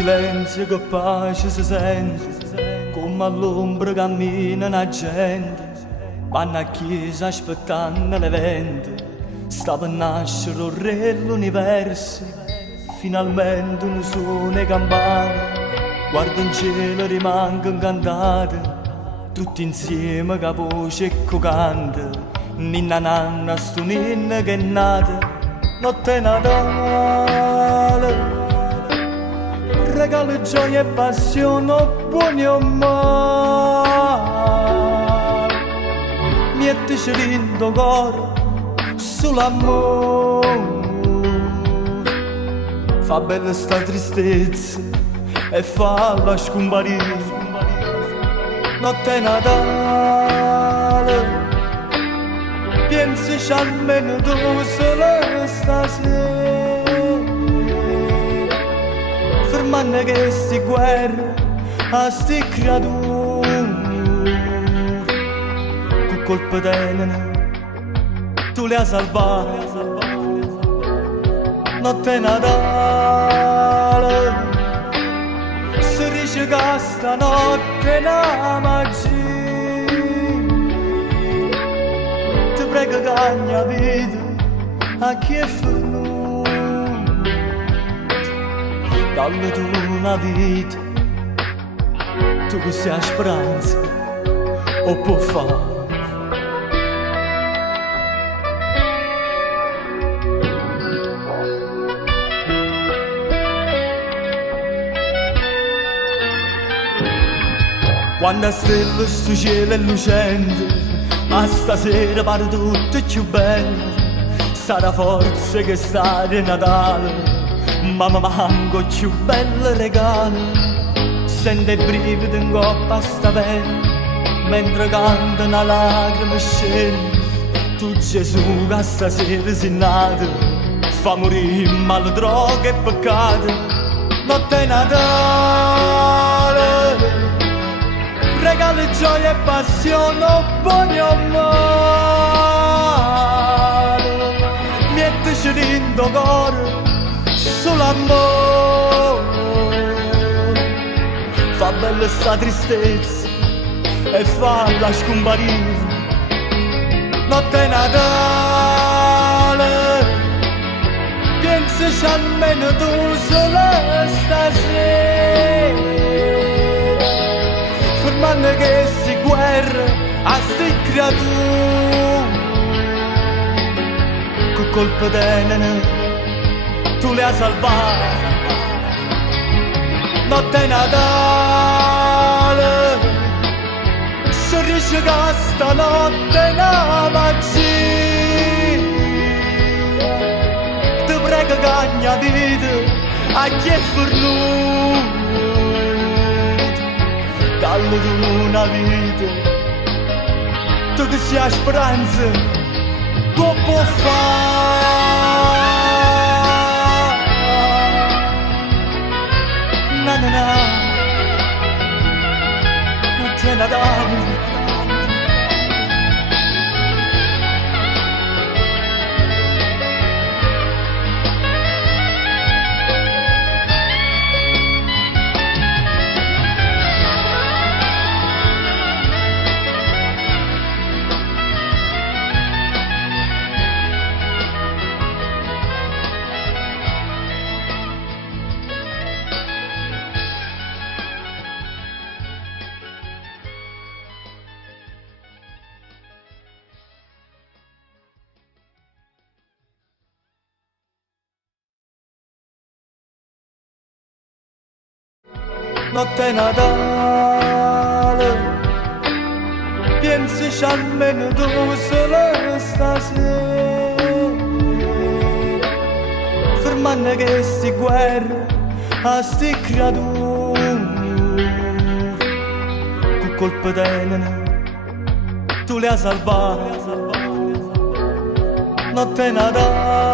silenzio che pace si sente, come all'ombra cammina la gente, vanno a chiesa aspettando l'evento, sta per nascere il re dell'universo, finalmente non suona le campane, guarda in cielo rimango incantato, tutti insieme che voce e canta, ninna nanna sto ninna che è nata, notte Natale. Regalo gioia e passione, buoni o male. Mettici lindo cuore sull'amore. Fa bella sta tristezza e falla scomparire. Notte Natale, pensaci almeno tu solo stasera. Fermando che sti guerre a sti creature, con colpo d'enene tu le hai salvate. Notte Natale, si dice che stanotte è una magia, ti prego cagna vita a chi è fornuto. Dalle tu una vita, tu che sei a speranza, o può fare. Quando a stelle sto cielo è lucente, ma stasera pare tutto più bello, sarà forse che sta di Natale. Ma mi manco più bello regalo, sente i brividi in coppa a sta pelle, mentre canta una lacrima scende. Tu Gesù che stasera sei nato, fa morire male, droga e peccato. Notte Natale, regalo gioia e passione, buoni o male. Mettici lindo cuore sull'amore, fa bella sta tristezza e falla scomparire. Notte Natale, pensaci almeno tu solo stasera, fermando che si guerra a sti creature, con colpo d'enene tu le hai salvate. Notte Natale, si dice che stanotte è una magia, ti prego cagna vita a chi è fornuto. Dalle tu una vita, tu che sei a speranza, tu può fare. Notte Natale. Notte Natale, pensaci almeno tu solo stasera, fermando che sti guerre a sti creature, con colpo d'enene tu le hai salvate. Notte Natale,